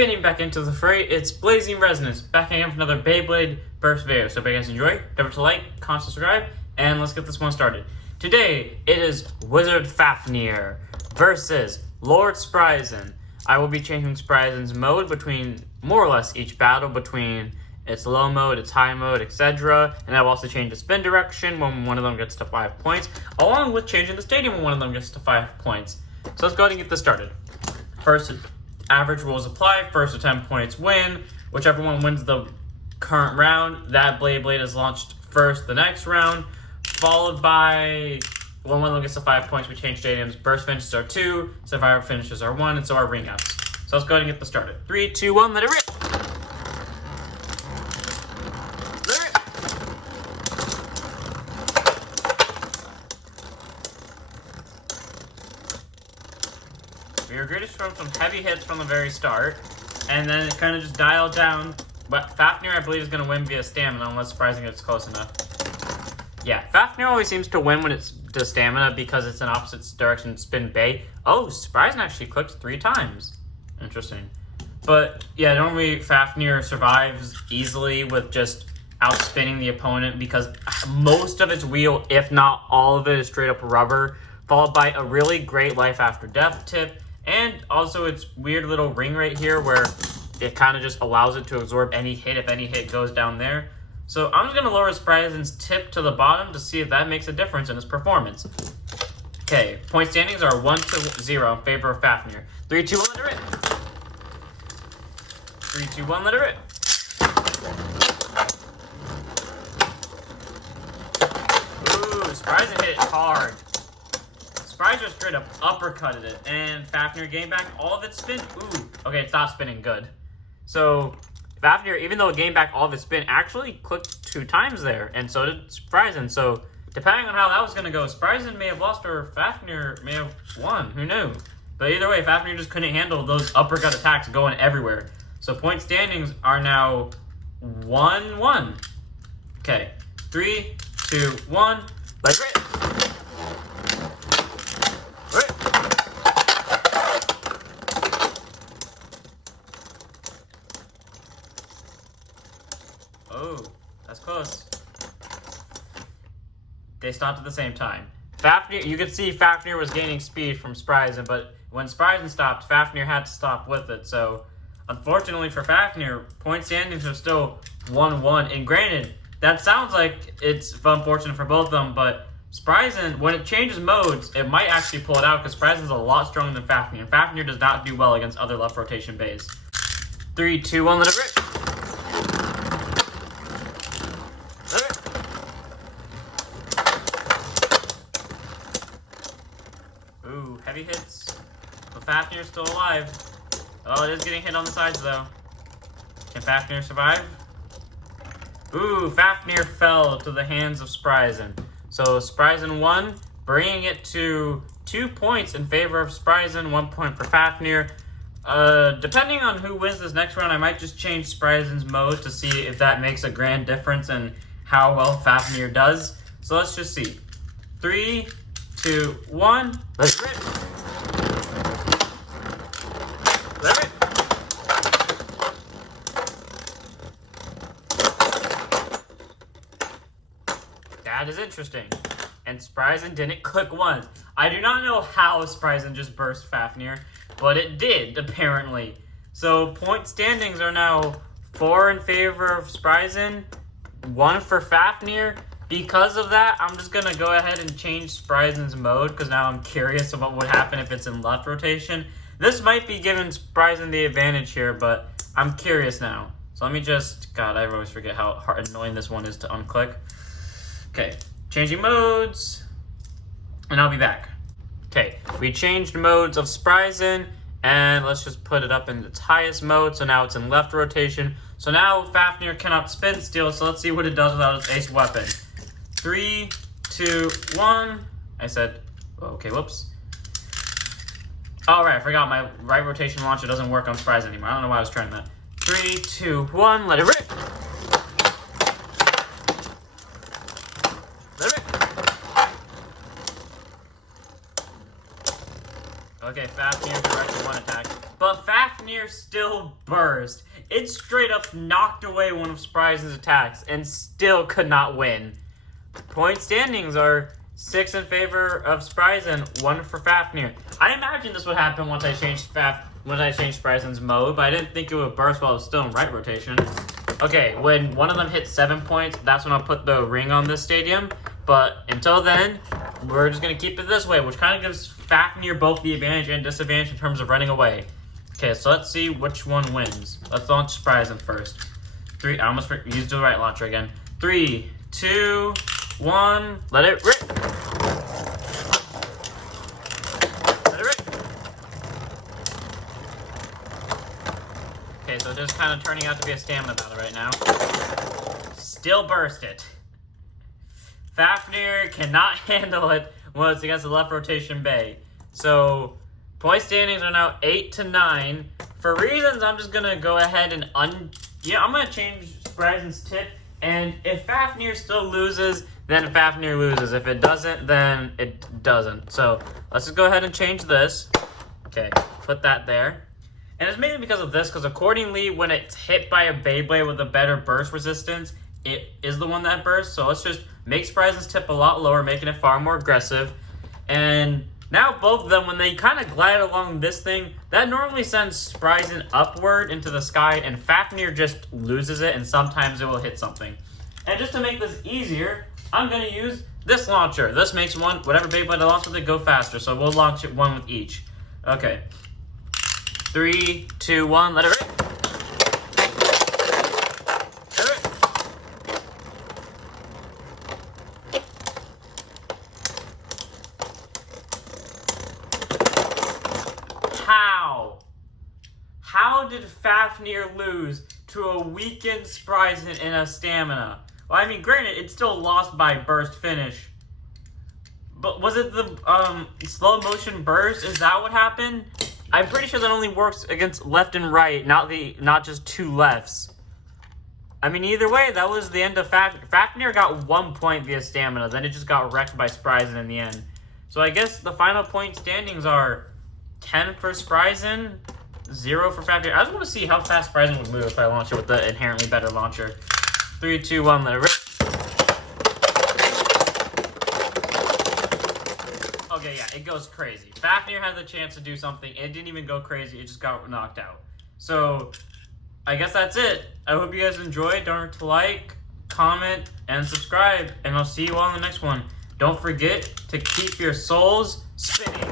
spinning back into the fray. It's Blazing Resonance, back again for another Beblade Burst video. So if you guys enjoy, don't forget to like, comment, subscribe, and let's get this one started. Today, it is Wizard Fafnir versus Lord Spriggan. I will be changing Spriggan's mode between, more or less, each battle between its low mode, its high mode, etc. And I will also change the spin direction when one of them gets to 5 points, along with changing the stadium when one of them gets to 5 points. So let's go ahead and get this started. First, average rules apply. First to 10 points win. Whichever one wins the current round, that Blade is launched first the next round, followed by when one of them gets to 5 points, we change stadiums. Burst finishes are 2, survivor finishes are 1, and so are ring outs. So let's go ahead and get this started. 3, 2, 1, let it rip! We were greeted from some heavy hits from the very start, and then it kind of just dialed down. But Fafnir, I believe, is going to win via stamina, unless Spriggan gets close enough. Yeah, Fafnir always seems to win when it's the stamina because it's an opposite direction spin bay. Oh, Spriggan actually clicked 3 times. Interesting. But yeah, normally Fafnir survives easily with just outspinning the opponent because most of its wheel, if not all of it, is straight up rubber, followed by a really great life after death tip. And also its weird little ring right here where it kind of just allows it to absorb any hit if any hit goes down there. So I'm just going to lower Spriggan's tip to the bottom to see if that makes a difference in his performance. Okay, point standings are 1-0 in favor of Fafnir. 3, 2, 1, let it rip. 3, 2, 1, let it rip. Ooh, Spriggan hit it hard. Spriggan straight up uppercutted it, and Fafnir gained back all of its spin. Ooh, okay, it stopped spinning, good. So, Fafnir, even though it gained back all of its spin, actually clicked 2 times there, and so did Spriggan. So, depending on how that was going to go, Spriggan may have lost or Fafnir may have won. Who knew? But either way, Fafnir just couldn't handle those uppercut attacks going everywhere. So, point standings are now 1-1. Okay, 3, 2, 1, let's rip. Oh, that's close. They stopped at the same time. Fafnir, you could see Fafnir was gaining speed from Spriggan, but when Spriggan stopped, Fafnir had to stop with it. So, unfortunately for Fafnir, point standings are still 1-1. And granted, that sounds like it's unfortunate for both of them, but Spriggan, when it changes modes, it might actually pull it out because Spriggan's a lot stronger than Fafnir. And Fafnir does not do well against other left rotation bays. 3, 2, 1, let it rip. Ooh, heavy hits. But Fafnir's still alive. Oh, it is getting hit on the sides, though. Can Fafnir survive? Ooh, Fafnir fell to the hands of Spriggan. So Spriggan won, bringing it to 2 points in favor of Spriggan, 1 point for Fafnir. Depending on who wins this next round, I might just change Spriggan's mode to see if that makes a grand difference in how well Fafnir does. So let's just see. 3, 2, 1, let's rip. Let it rip. That is interesting. And Spriggan didn't click once. I do not know how Spriggan just burst Fafnir, but it did, apparently. So point standings are now 4 in favor of Spriggan, 1 for Fafnir. Because of that, I'm just going to go ahead and change Spriggan's mode, because now I'm curious about what would happen if it's in left rotation. This might be giving Spriggan the advantage here, but I'm curious now. So let me just... God, I always forget how hard annoying this one is to unclick. Okay, changing modes, and I'll be back. Okay, we changed modes of Spriggan, and let's just put it up in its highest mode, so now it's in left rotation. So now Fafnir cannot spin steal, so let's see what it does without its ace weapon. 3, 2, 1. I said, okay, whoops. All right, I forgot my right rotation launcher doesn't work on Spriggan anymore. I don't know why I was trying that. 3, 2, 1, let it rip. Let it rip. Okay, Fafnir directed one attack. But Fafnir still burst. It straight up knocked away one of Spriggan's attacks and still could not win. Point standings are 6 in favor of Spriggan, 1 for Fafnir. I imagined this would happen once I changed Spriggan's mode, but I didn't think it would burst while it was still in right rotation. Okay, when one of them hits 7 points, that's when I'll put the ring on this stadium. But until then, we're just going to keep it this way, which kind of gives Fafnir both the advantage and disadvantage in terms of running away. Okay, so let's see which one wins. Let's launch Spriggan first. I almost used the right launcher again. 3, 2, 1, let it rip. Let it rip. Okay, so this is kind of turning out to be a stamina battle right now. Still burst it. Fafnir cannot handle it when it's against the left rotation bay. So, point standings are now 8 to 9. For reasons, I'm just going to go ahead and I'm going to change Spriggan's tip. And if Fafnir still loses, then Fafnir loses. If it doesn't, then it doesn't. So, let's just go ahead and change this. Okay, put that there. And it's mainly because of this, because accordingly, when it's hit by a Beyblade with a better burst resistance, it is the one that bursts. So let's just make Spriggan's tip a lot lower, making it far more aggressive. And now both of them, when they kind of glide along this thing, that normally sends Spriggan upward into the sky, and Fafnir just loses it, and sometimes it will hit something. And just to make this easier, I'm going to use this launcher. This makes whatever Beyblade I launch with it go faster, so we'll launch it one with each. Okay. 3, 2, 1, let it rip. How did Fafnir lose to a weakened Spriggan in a stamina? Well, I mean, granted, it still lost by burst finish. But was it the slow motion burst? Is that what happened? I'm pretty sure that only works against left and right, not just two lefts. I mean, either way, that was the end of Fafnir got 1 point via stamina. Then it just got wrecked by Spriggan in the end. So I guess the final point standings are 10 for Spriggan, 0 for Fafnir. I just want to see how fast Spriggan would move if I launch it with the inherently better launcher. 3, 2, 1, let it rip. Okay, yeah, it goes crazy. Fafnir had the chance to do something. It didn't even go crazy. It just got knocked out. So, I guess that's it. I hope you guys enjoyed. Don't forget to like, comment, and subscribe. And I'll see you all in the next one. Don't forget to keep your souls spinning.